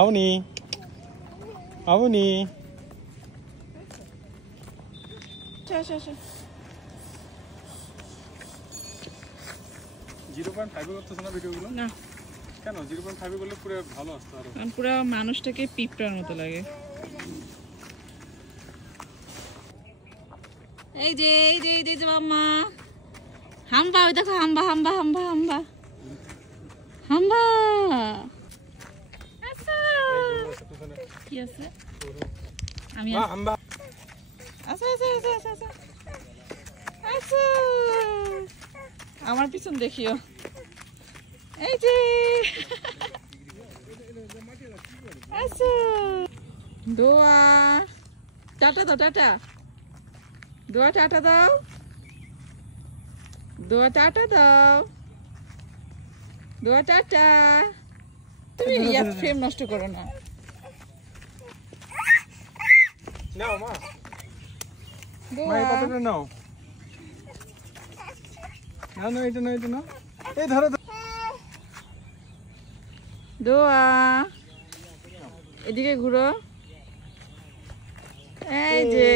আউনি আউনি 0.5 করতেছ না ভিডিওগুলো? না কেন 0.5 করলে পুরো ভালো আসতো আরো। কারণ পুরো মানুষটাকে পিঁপড়ার মতো লাগে। এই যে মাম্মা হাম্বা, ওই দেখো হাম্বা হাম্বা হাম্বা হাম্বা হাম্বা। কি আছে? আমি হাম্বা। আচ্ছা আচ্ছা আচ্ছা আচ্ছা আচ্ছা আচ্ছা, আমার পিছন দেখিও। এই যে আচ্ছা, দোয়া টাটা দাও, টাটা দোয়া, টাটা দাও, দোয়া টাটা দাও, দোয়া টাটা। তুমি ইয়ার ফ্রেম নষ্ট করো না। নাও মা, মা এই পাতাটা নাও। না না, এটা না, এটা না, এই ধরো। দোয়া এদিকে ঘুরো। এই যে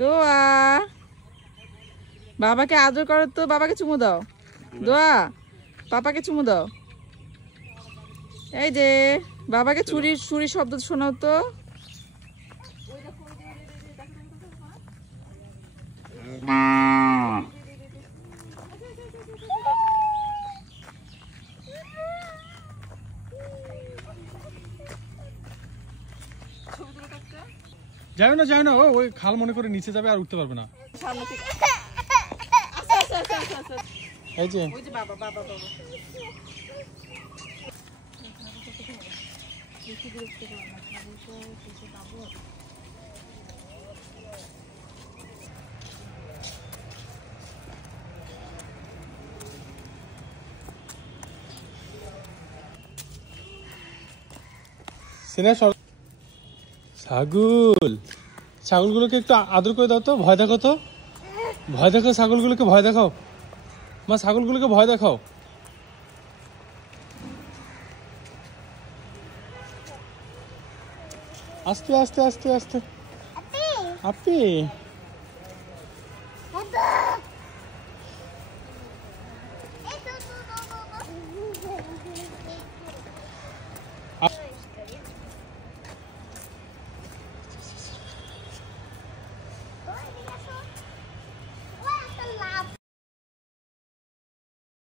দোয়া, বাবাকে আদর করো তো, বাবাকে চুমু দাও। দোয়া পাপাকে চুমু দাও। এই যে বাবাকে ছুরির শব্দ শোনাও তো। যাও না, ওই খাল মনে করে নিচে যাবে আর উঠতে পারবে না। এই যে বাবা বাবা বাবা ছাগলগুলোকে একটু আদর করে দাও তো, ভয় দেখো তো, ভয় দেখো ছাগলগুলোকে, ভয় দেখাও মা, ছাগলগুলোকে ভয় দেখাও। আস্তে আস্তে আস্তে আস্তে। আপি